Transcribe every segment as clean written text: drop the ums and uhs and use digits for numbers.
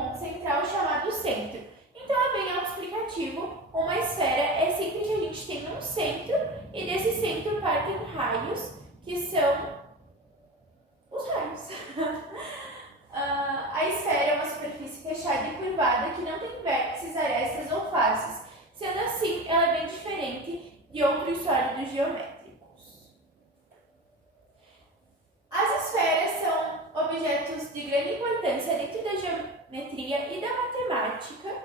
ponto central chamado centro. Então é bem autoexplicativo. Uma esfera é sempre que a gente tem um centro e desse centro partem raios, que são os raios. A esfera é uma superfície fechada e curvada que não tem vértices, arestas ou faces. Sendo assim, ela é bem diferente de outros sólidos geométricos. As esferas são objetos de grande importância dentro da geometria e da matemática,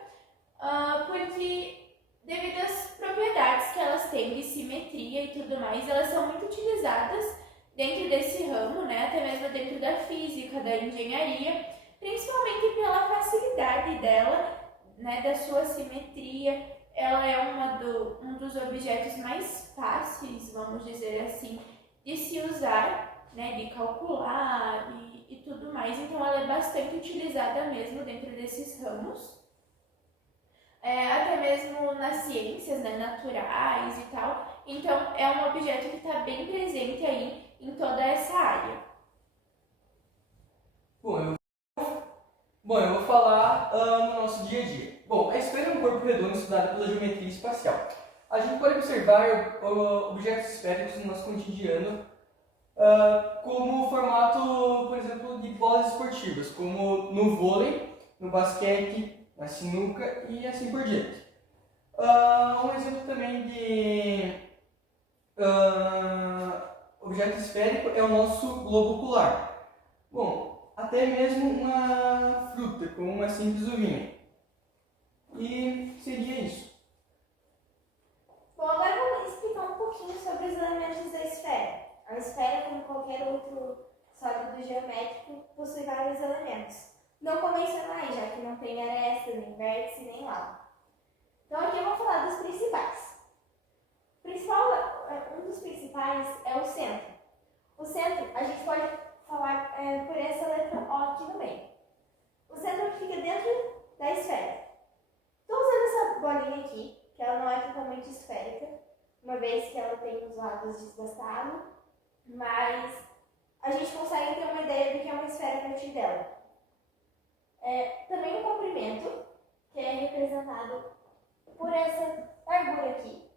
porque devido às propriedades que elas têm de simetria e tudo mais, elas são muito utilizadas dentro desse ramo, né, até mesmo dentro da física, da engenharia, principalmente pela facilidade dela, né, da sua simetria. Ela é um dos objetos mais fáceis, vamos dizer assim, de se usar, né, de calcular e tudo mais. Então ela é bastante utilizada mesmo dentro desses ramos. Até mesmo nas ciências, né, naturais e tal. Então é um objeto que está bem presente aí em toda essa área. Bom, eu vou falar no nosso dia a dia. Bom, a esfera é um corpo redondo estudado pela geometria espacial. A gente pode observar objetos esféricos no nosso cotidiano como formato, por exemplo, de bolas esportivas, como no vôlei, no basquete, na sinuca e assim por diante. Um exemplo também de objeto esférico é o nosso globo ocular. Bom, até mesmo uma fruta, como uma simples uvinha. E seria isso. Bom, agora eu vou explicar um pouquinho sobre os elementos da esfera. A esfera, como qualquer outro sólido geométrico, possui vários elementos não convencionais, já que não tem aresta, nem vértice, nem lado. Então aqui eu vou falar dos principais. Um dos principais é o centro. O centro, a gente pode falar por essa letra O aqui no meio. O centro fica dentro da esfera. Estou usando essa bolinha aqui, que ela não é totalmente esférica, uma vez que ela tem os lados desgastados, mas a gente consegue ter uma ideia do que é uma esfera a partir dela. Também o comprimento, que é representado por essa largura aqui,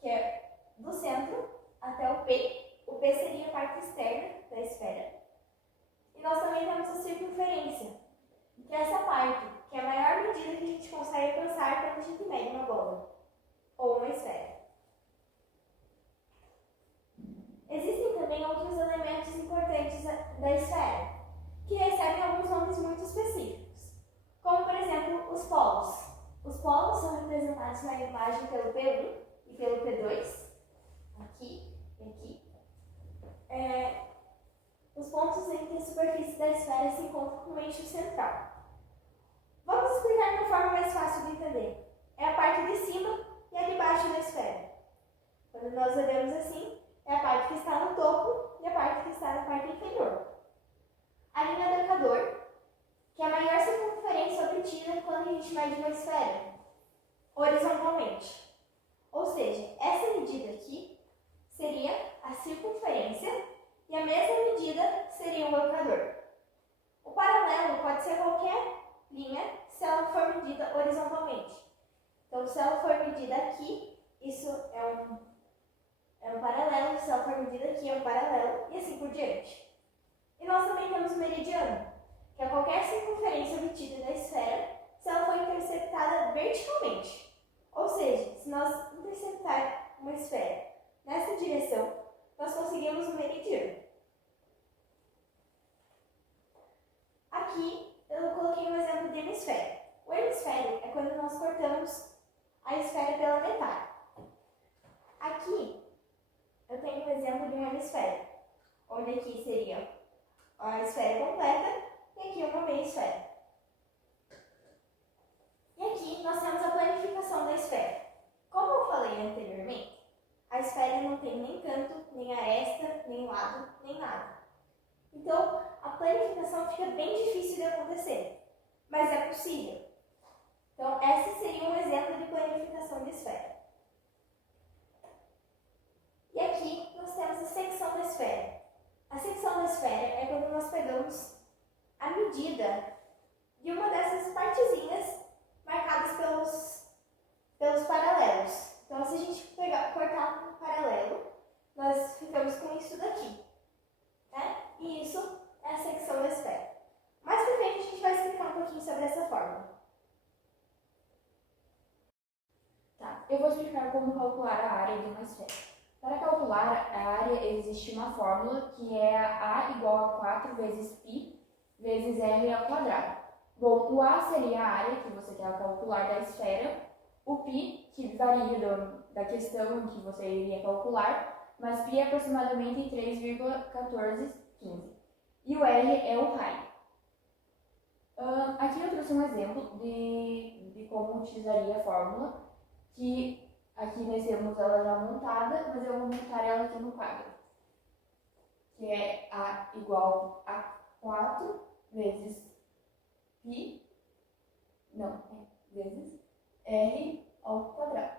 que é do centro até o P. O P seria a parte externa da esfera. E nós também temos a circunferência, que é essa parte, que é a maior medida que a gente consegue alcançar quando a gente mede uma bola ou uma esfera. Existem também outros elementos importantes da esfera, que recebem alguns nomes muito específicos, como por exemplo os polos. Os polos são representados na imagem pelo P1 e pelo P2, aqui e aqui. Os pontos entre a superfície da esfera se encontram com o eixo central. Vamos explicar de uma forma mais fácil de entender. É a parte de cima e a de baixo da esfera. Quando nós olhamos assim, é a parte que está no topo e a parte que está na parte inferior. A linha do Equador, que é a maior circunferência obtida quando a gente mede uma esfera, horizontalmente. Ou seja, essa medida aqui seria a circunferência e a mesma medida seria o Equador. O paralelo pode ser qualquer linha se ela for medida horizontalmente. Então, se ela for medida aqui, isso é um paralelo, se ela for medida aqui, é um paralelo, e assim por diante. E nós também temos o meridiano, que é qualquer circunferência obtida da esfera se ela for interceptada verticalmente. Ou seja, se nós interceptar uma esfera nessa direção, nós conseguimos o meridiano. Aqui eu coloquei um exemplo de hemisfério. O hemisfério é quando nós cortamos a esfera pela metade. Aqui eu tenho um exemplo de um hemisfério, onde aqui seria a esfera completa e aqui uma meia esfera. E aqui nós temos a planificação da esfera. Como eu falei anteriormente, a esfera não tem nem canto, nem aresta, nem lado, nem nada. Então, a planificação fica bem difícil de acontecer, mas é possível. Então, esse seria um exemplo de planificação de esfera. E aqui nós temos a secção da esfera. A secção da esfera é quando nós pegamos a medida de uma dessas partezinhas marcadas pelos paralelos. Então, se a gente cortar um paralelo, nós ficamos com isso daqui, né? E isso é a secção da esfera. Mais pra frente, a gente vai explicar um pouquinho sobre essa fórmula. Tá, eu vou explicar como calcular a área de uma esfera. Para calcular a área, existe uma fórmula que é A igual a 4 vezes π vezes r ao quadrado. Bom, o A seria a área que você quer calcular da esfera, o π, que varia da questão que você iria calcular, mas π é aproximadamente 3,1415. E o r é o raio. Aqui eu trouxe um exemplo de como utilizaria a fórmula, que aqui nós temos ela já montada, mas eu vou montar ela aqui no quadro, que é A igual a 4 vezes π, vezes r ao quadrado.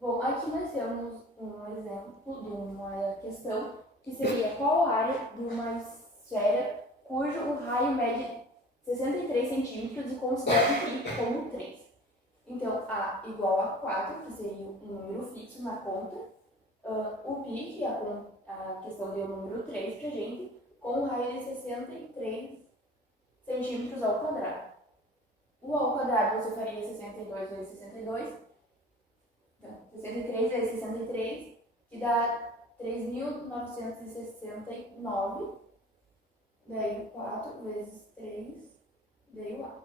Bom, aqui nós temos um exemplo de uma questão que seria qual a área de uma esfera cujo o raio mede 63 centímetros e considera π como 3. Então, A igual a 4, que seria um número fixo na conta, o π, que é a questão deu o número 3 pra gente, com um raio de 63 centímetros ao quadrado. O ao quadrado você faria 62 vezes 62, então 63 vezes 63, que dá 3.969, daí 4 vezes 3, daí o A.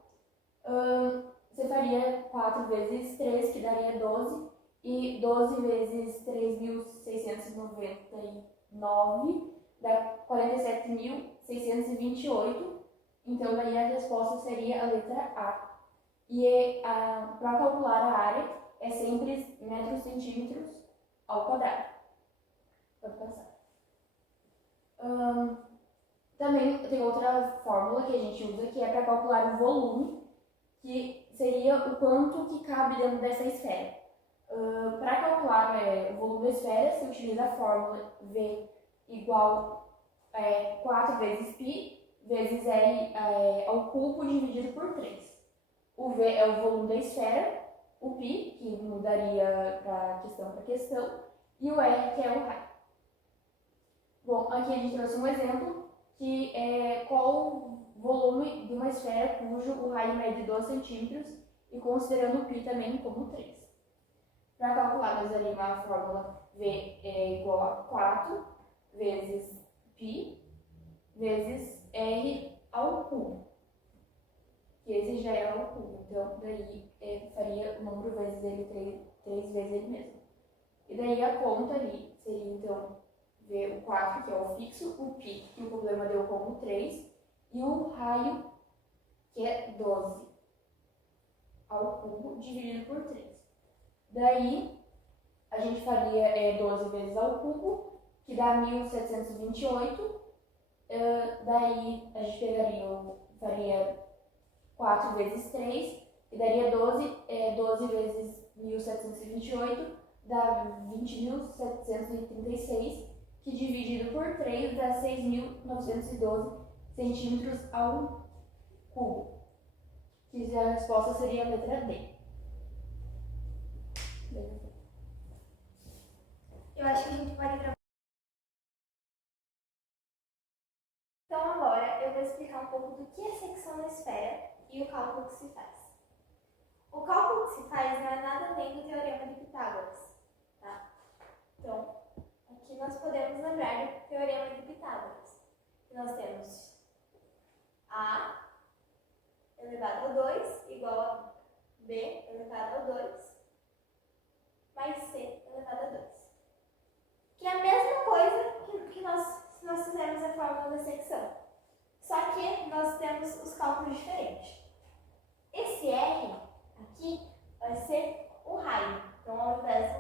Você faria 4 vezes 3, que daria 12, e 12 vezes 3.699 dá 47.628, então daí a resposta seria a letra A. E para calcular a área é sempre metros centímetros ao quadrado. Pode passar. Também tem outra fórmula que a gente usa que é para calcular o volume, que seria o quanto que cabe dentro dessa esfera. Para calcular o volume da esfera, se utiliza a fórmula V igual 4 vezes π vezes R ao cubo dividido por 3. O V é o volume da esfera, o π, que mudaria para questão, e o R, que é o raio. Bom, aqui a gente trouxe um exemplo, que é qual o volume de uma esfera cujo o raio mede 12 centímetros e considerando o π também como 3. Para calcular, nós daríamos a fórmula V é igual a 4 vezes π vezes R ao cubo, que esse já é ao cubo, então daí faria o número vezes ele 3 vezes ele mesmo. E daí a conta ali seria então o 4, que é o fixo, o π, que o problema deu como 3, e o raio, que é 12 ao cubo dividido por 3. Daí a gente faria 12 vezes ao cubo, que dá 1.728. Daí a gente faria 4 vezes 3, e daria 12. 12 vezes 1.728 dá 20.736, que dividido por 3 dá 6.912 centímetros ao cubo. Que a resposta seria a letra D. Eu acho que a gente pode trabalhar. Então agora eu vou explicar um pouco do que é secção da esfera e o cálculo que se faz. O cálculo que se faz não é nada além do Teorema de Pitágoras, tá? Então, aqui nós podemos lembrar do Teorema de Pitágoras. Nós temos A elevado ao 2 igual a B elevado ao 2 mais C elevado a 2. Que é a mesma coisa que se nós fizermos a fórmula da secção. Só que nós temos os cálculos diferentes. Esse R aqui vai ser o raio. Então, ao invés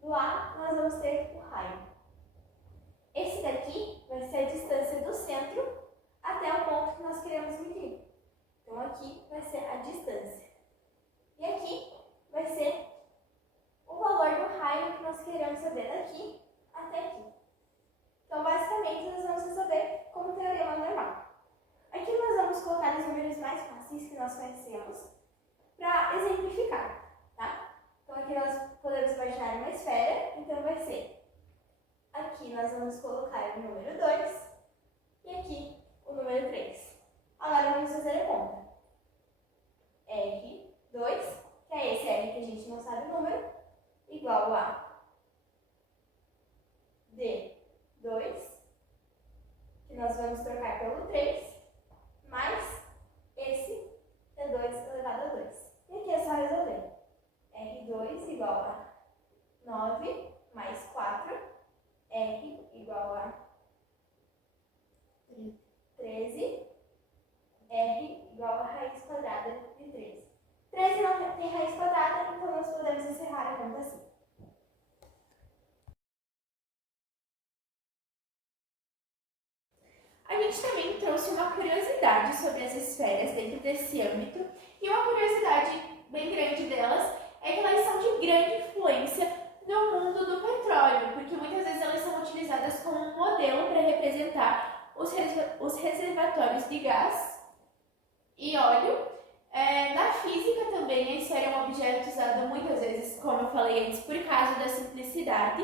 do A, nós vamos ter o raio. Esse daqui vai ser a distância do centro até o ponto que nós queremos medir. Então, aqui vai ser a distância. E aqui vai ser o valor do raio que nós queremos saber daqui até aqui. Então, basicamente, nós vamos resolver como teorema normal. Aqui nós vamos colocar os números mais fáceis que nós conhecemos para exemplificar, tá? Então aqui nós podemos imaginar uma esfera, então vai ser, aqui nós vamos colocar o número 2 e aqui o número 3. Agora vamos fazer a conta. R2, que é esse R que a gente não sabe o número, igual a D2, que nós vamos trocar pelo 3, mais esse D2 elevado a 2. E aqui é só resolver. R2 igual a 9 mais 4, R igual a 13, R igual a raiz quadrada de 13. 13 não tem raiz quadrada, então nós podemos encerrar a conta assim. A gente também trouxe uma curiosidade sobre as esferas dentro desse âmbito, e uma curiosidade bem grande delas é que elas são de grande influência no mundo do petróleo, porque muitas vezes elas são utilizadas como um modelo para representar os reservatórios de gás e óleo. Na física também, a esfera é um objeto usado muitas vezes, como eu falei antes, por causa da simplicidade.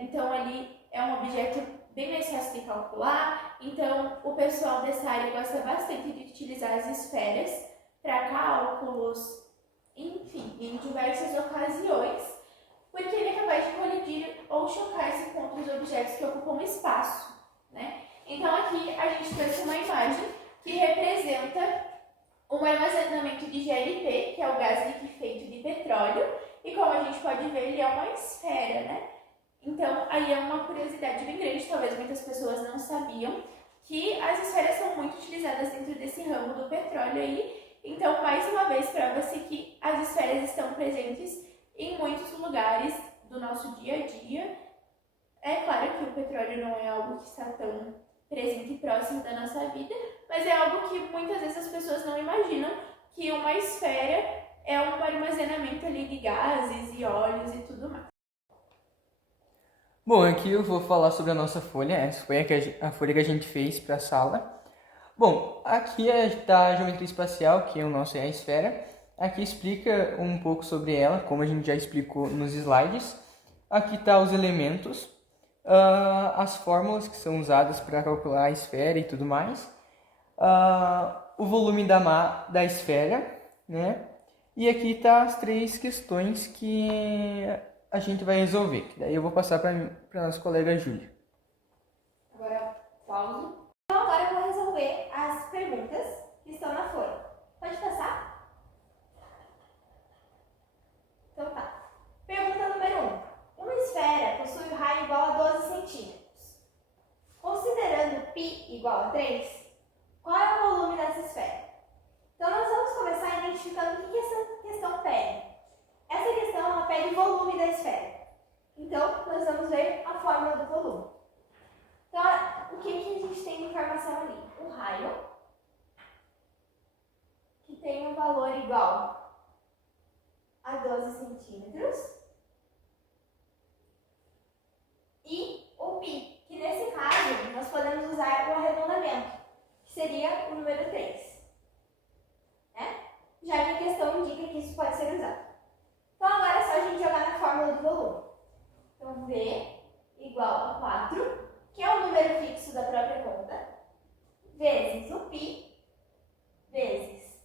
Então ali é um objeto bem mais fácil de calcular, então o pessoal dessa área gosta bastante de utilizar as esferas para cálculos, enfim, em diversas ocasiões, porque ele é capaz de colidir ou chocar-se com outros objetos que ocupam espaço, né? Então aqui a gente trouxe uma imagem que representa um armazenamento de GLP, que é o gás liquefeito de petróleo, e como a gente pode ver, ele é uma esfera, né? Então, aí é uma curiosidade bem grande, talvez muitas pessoas não sabiam, que as esferas são muito utilizadas dentro desse ramo do petróleo aí. Então, mais uma vez, prova-se que as esferas estão presentes em muitos lugares do nosso dia a dia. É claro que o petróleo não é algo que está tão presente e próximo da nossa vida, mas é algo que muitas vezes as pessoas não imaginam, que uma esfera é um armazenamento ali de gases e óleos e tudo mais. Bom, aqui eu vou falar sobre a nonossa folha. Essa foi a folha que a gente fez para a sala. Bom, aqui está a geometria espacial, que o nosso é a esfera. Aqui explica um pouco sobre ela, como a gente já explicou nos slides. Aqui está os elementos, as fórmulas que são usadas para calcular a esfera e tudo mais. O volume da esfera, né? E aqui tá as 3 questões que a gente vai resolver. Daí eu vou passar para nossa colega Júlia. Agora, pausa. Então, agora eu vou resolver as perguntas que estão na folha. Pode passar? Então tá. Pergunta número 1. Uma esfera possui um raio igual a 12 centímetros. Considerando π igual a 3, qual é o volume dessa esfera? Então, nós vamos começar identificando o que essa questão pede. Essa questão ela pede o volume da esfera. Então, nós vamos ver a fórmula do volume. Então, o que a gente tem de informação ali? Um raio que tem um valor igual a 12 centímetros e o π, que nesse caso nós podemos usar o arredondamento, que seria o número 3. Já que a questão indica que isso pode ser usado. Então, agora é só a gente jogar na fórmula do volume. Então, V igual a 4, que é o número fixo da própria conta, vezes o π, vezes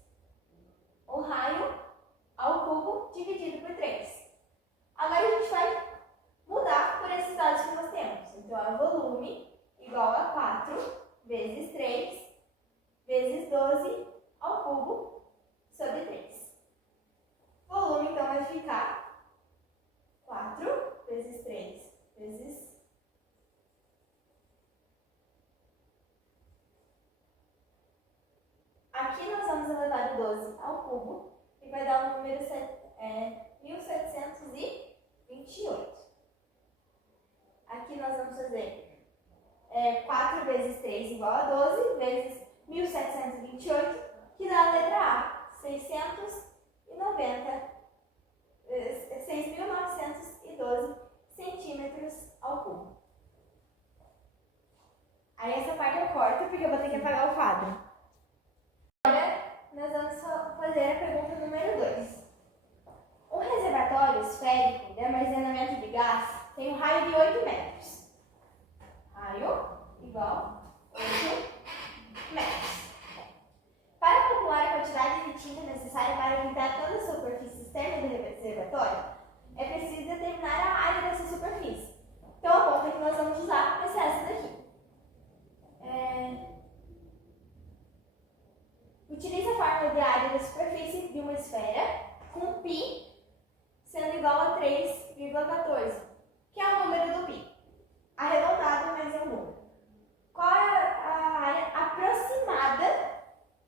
o raio ao cubo dividido por 3. Agora a gente vai mudar por esses dados que nós temos. Então, é o volume igual a 4 vezes 3 vezes 12 ao cubo sobre 3. O volume, então, vai ficar 4 vezes 3 vezes... Aqui nós vamos elevar o 12 ao cubo e vai dar o número 1728. Aqui nós vamos fazer 4 vezes 3 igual a 12 vezes 1728, que dá a letra A. 6.912 centímetros ao cubo. Aí essa parte eu corto porque eu vou ter que apagar o quadro. Agora fazer a pergunta número 2. Um reservatório esférico de armazenamento de gás tem um raio de 8 metros. Raio igual 8 metros. Para calcular a quantidade de tinta necessária para pintar toda a superfície externa do reservatório, é preciso determinar a área dessa superfície. Então a conta que nós vamos usar vai ser essa daqui. Utilize a fórmula de área da superfície de uma esfera com π sendo igual a 3,14, que é o número do π. Arredondado, mas é um número. Qual é a área aproximada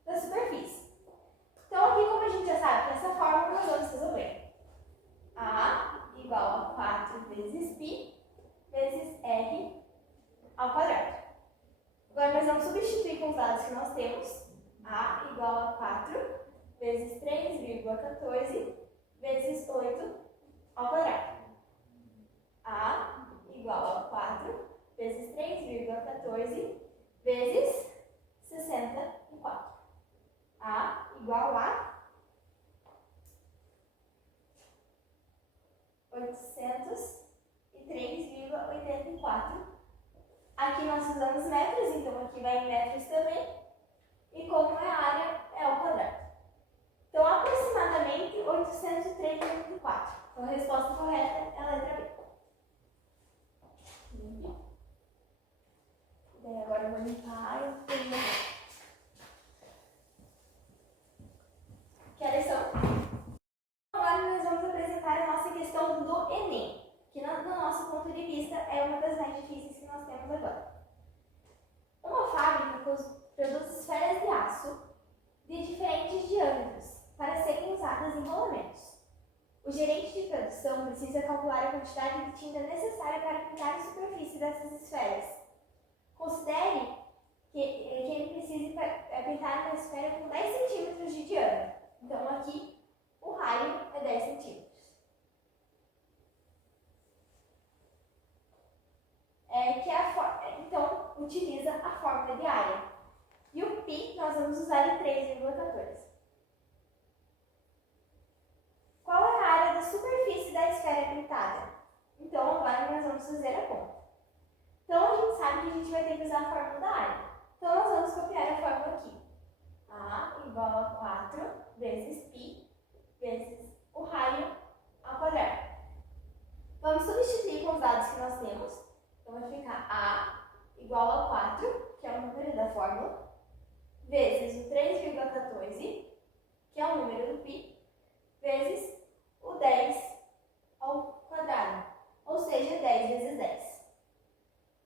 da superfície? Então aqui, como a gente já sabe, essa fórmula nós vamos resolver. A igual a 4 vezes π vezes r ao quadrado. Agora nós vamos substituir com os dados que nós temos. A igual a 4 vezes 3,14 vezes 8 ao quadrado. A igual a 4 vezes 3,14 vezes 64. A igual a 803,84. Aqui nós usamos metros, então aqui vai em metros também. E como é a área, é ao quadrado. Então, aproximadamente 803,84. Então, a resposta correta é a letra B. Daí agora eu vou limpar e tenho... Que a lição? Agora nós vamos apresentar a nossa questão do Enem, que no nosso ponto de vista é uma das mais difíceis que nós temos agora. Uma fábrica produz esferas de aço de diferentes diâmetros para serem usadas em rolamentos. O gerente de produção precisa calcular a quantidade de tinta necessária para pintar a superfície dessas esferas. Considere que ele precisa pintar uma esfera com 10 centímetros de diâmetro. Então, aqui, o raio é 10 centímetros. Então, utiliza a fórmula de área. E o π nós vamos usar em 3,14. Qual é a área da superfície da esfera pintada? Então, agora nós vamos fazer a conta. Então, a gente sabe que a gente vai ter que usar a fórmula da área. Então, nós vamos copiar a fórmula aqui. A igual a 4 vezes π vezes o raio ao quadrado. Vamos substituir com os dados que nós temos. Então, vai ficar A igual a 4, que é o número da fórmula, vezes o 3,14, que é o número do π, vezes o 10 ao quadrado, ou seja, 10 vezes 10.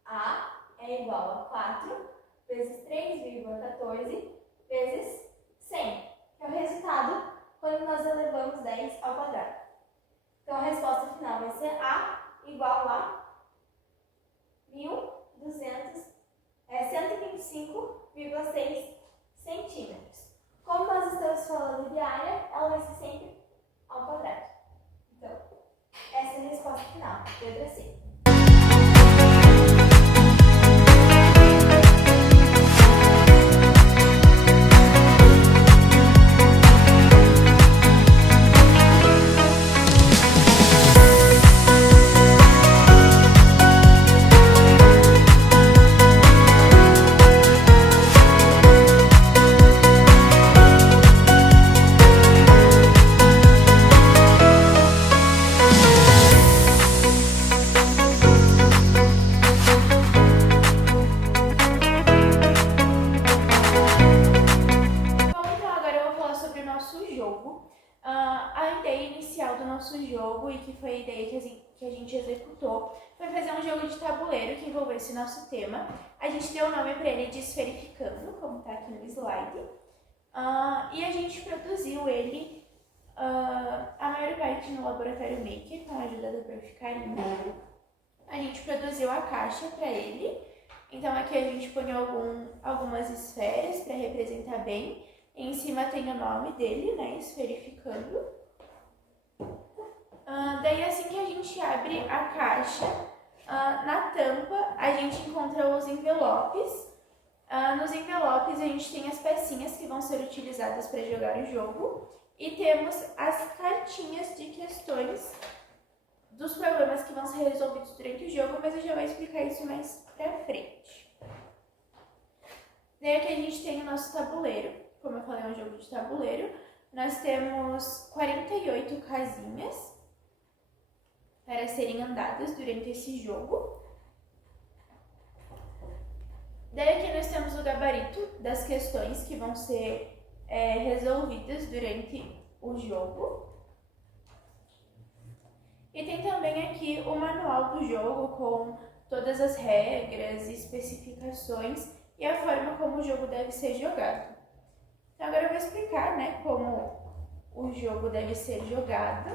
A é igual a 4 vezes 3,14 vezes 100, que é o resultado quando nós elevamos 10 ao quadrado. Então, a resposta final vai ser A igual a 125,6 centímetros. Como nós estamos falando de área, ela vai ser sempre ao quadrado. Então, essa é a resposta final, letra C. A ideia inicial do nosso jogo, e que foi a ideia que a gente executou, foi fazer um jogo de tabuleiro que envolvesse o nosso tema. A gente deu o nome para ele de Esferificando, como está aqui no slide, e a gente produziu ele, a maior parte no Laboratório Maker, com a ajuda da Prof. Karina. A gente produziu a caixa para ele, então aqui a gente põe algumas esferas para representar bem. Em cima tem o nome dele, né, Esferificando. Daí assim que a gente abre a caixa, na tampa a gente encontra os envelopes Nos envelopes a gente tem as pecinhas que vão ser utilizadas para jogar o jogo e temos as cartinhas de questões dos problemas que vão ser resolvidos durante o jogo, mas eu já vou explicar isso mais pra frente. Daí aqui a gente tem o nosso tabuleiro. Como eu falei, é um jogo de tabuleiro. Nós temos 48 casinhas para serem andadas durante esse jogo. Daí aqui nós temos o gabarito das questões que vão ser resolvidas durante o jogo. E tem também aqui o manual do jogo com todas as regras, especificações e a forma como o jogo deve ser jogado. Então agora eu vou explicar, né, como o jogo deve ser jogado.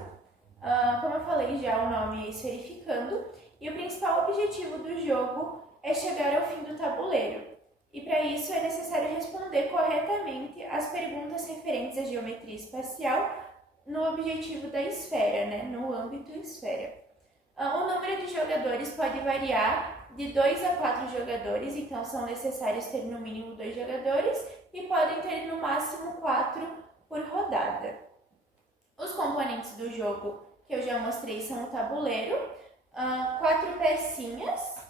Como eu falei já, o nome é Esferificando e o principal objetivo do jogo é chegar ao fim do tabuleiro. E para isso é necessário responder corretamente as perguntas referentes à geometria espacial no objetivo da esfera, né? No âmbito esfera. O número de jogadores pode variar de 2 a 4 jogadores, então são necessários ter no mínimo 2 jogadores e podem ter no máximo 4 por rodada. Os componentes do jogo que eu já mostrei são o tabuleiro, 4 pecinhas,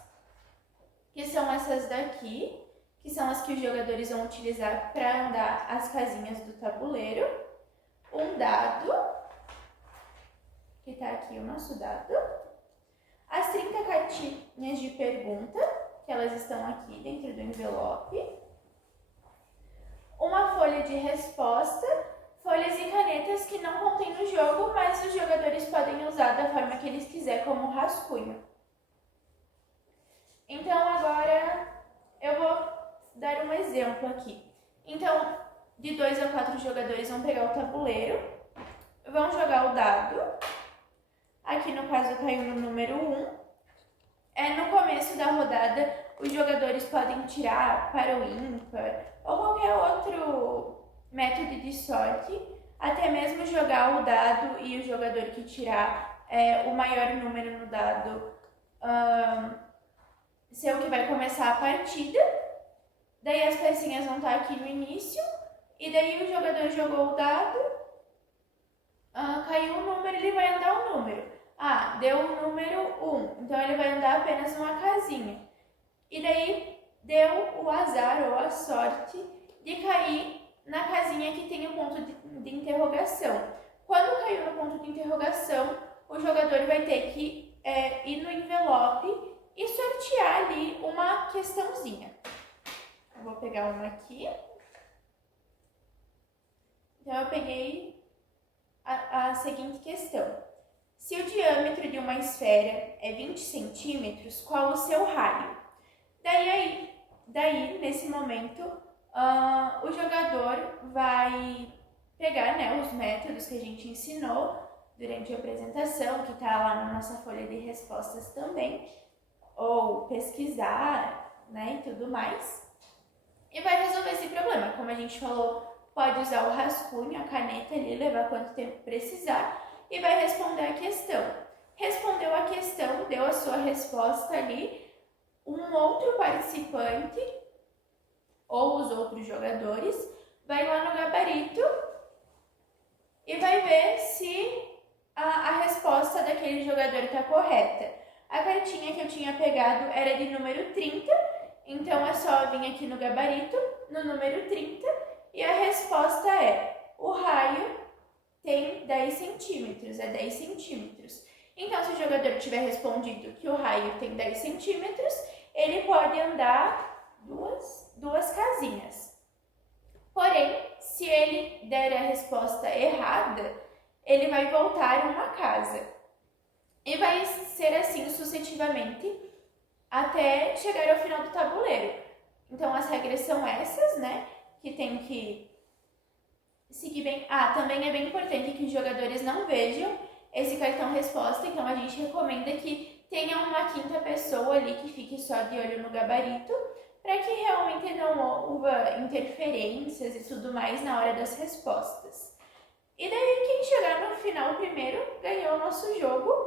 que são essas daqui, que são as que os jogadores vão utilizar para andar as casinhas do tabuleiro. Um dado, que está aqui o nosso dado. As 30 cartinhas de pergunta, que elas estão aqui dentro do envelope. Uma folha de resposta, folhas e canetas que não contém no jogo, mas os jogadores podem usar da forma que eles quiserem, como rascunho. Então agora eu vou dar um exemplo aqui. Então, de 2 a 4 jogadores vão pegar o tabuleiro, vão jogar o dado. Aqui no caso caiu no número 1. No começo da rodada, os jogadores podem tirar para o ímpar ou qualquer outro método de sorte, até mesmo jogar o dado e o jogador que tirar o maior número no dado ser o que vai começar a partida. Daí as pecinhas vão estar aqui no início. E daí o jogador jogou o dado, caiu o número, ele vai andar o número. Deu o número 1, então ele vai andar apenas uma casinha. E daí deu o azar ou a sorte de cair na casinha que tem o ponto de interrogação. Quando caiu no ponto de interrogação, o jogador vai ter que ir no envelope e sortear ali uma questãozinha. Eu vou pegar uma aqui. Então, eu peguei a seguinte questão. Se o diâmetro de uma esfera é 20 centímetros, qual o seu raio? Daí nesse momento, o jogador vai pegar, né, os métodos que a gente ensinou durante a apresentação, que está lá na nossa folha de respostas também, ou pesquisar, né, e tudo mais, e vai resolver esse problema. Como a gente falou, pode usar o rascunho, a caneta ali, levar quanto tempo precisar e vai responder a questão. Respondeu a questão, deu a sua resposta ali, um outro participante ou os outros jogadores vai lá no gabarito e vai ver se a resposta daquele jogador está correta. A cartinha que eu tinha pegado era de número 30, então é só vir aqui no gabarito, no número 30, e a resposta é: o raio tem 10 centímetros, é 10 centímetros. Então, se o jogador tiver respondido que o raio tem 10 centímetros, ele pode andar duas casinhas. Porém, se ele der a resposta errada, ele vai voltar uma casa. E vai ser assim sucessivamente até chegar ao final do tabuleiro. Então, as regras são essas, né? Que tem que seguir bem. Também é bem importante que os jogadores não vejam esse cartão resposta, então a gente recomenda que tenha uma quinta pessoa ali que fique só de olho no gabarito, para que realmente não houva interferências e tudo mais na hora das respostas. E daí quem chegar no final primeiro ganhou o nosso jogo